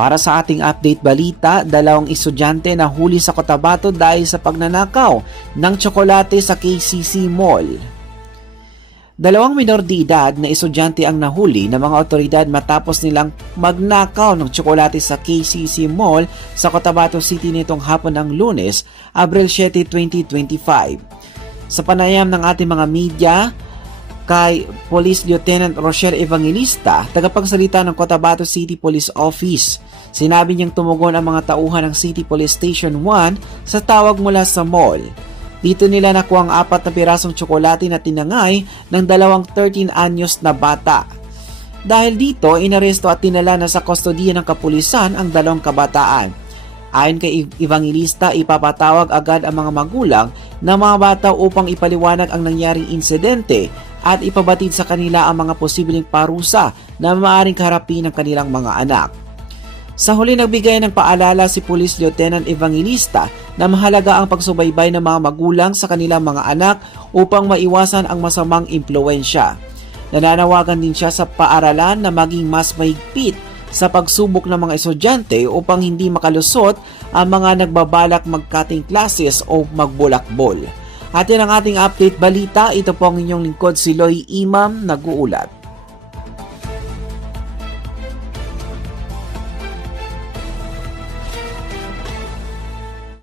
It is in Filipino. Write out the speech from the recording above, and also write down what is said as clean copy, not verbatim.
Para sa ating update balita, 2 estudyante na huli sa Cotabato dahil sa pagnanakaw ng tsokolate sa KCC Mall. 2 minor de edad na estudyante ang nahuli ng mga otoridad matapos nilang magnakaw ng tsokolate sa KCC Mall sa Cotabato City nitong hapon ng Lunes, Abril 7, 2025. Sa panayam ng ating mga media, kay Police Lieutenant Rochelle Evangelista, tagapagsalita ng Cotabato City Police Office, sinabi niyang tumugon ang mga tauhan ng City Police Station 1 sa tawag mula sa mall. Dito nila nakuha ang 4 na pirasong tsokolate na tinangay ng 2 13 anyos na bata. Dahil dito, inaresto at tinala na sa kustodiya ng kapulisan ang 2 kabataan. Ayon kay Evangelista, ipapatawag agad ang mga magulang ng mga bata upang ipaliwanag ang nangyaring insidente at ipabatid sa kanila ang mga posibleng parusa na maaaring kaharapin ng kanilang mga anak. Sa huli nagbigay ng paalala si Police Lieutenant Evangelista na mahalaga ang pagsubaybay ng mga magulang sa kanilang mga anak upang maiwasan ang masamang impluwensya. Nananawagan din siya sa paaralan na maging mas mahigpit sa pagsubok ng mga estudyante upang hindi makalusot ang mga nagbabalak mag-cutting classes o magbulakbol. At yan ang ating update balita. Ito po ang inyong lingkod si Loy Imam nag-uulat.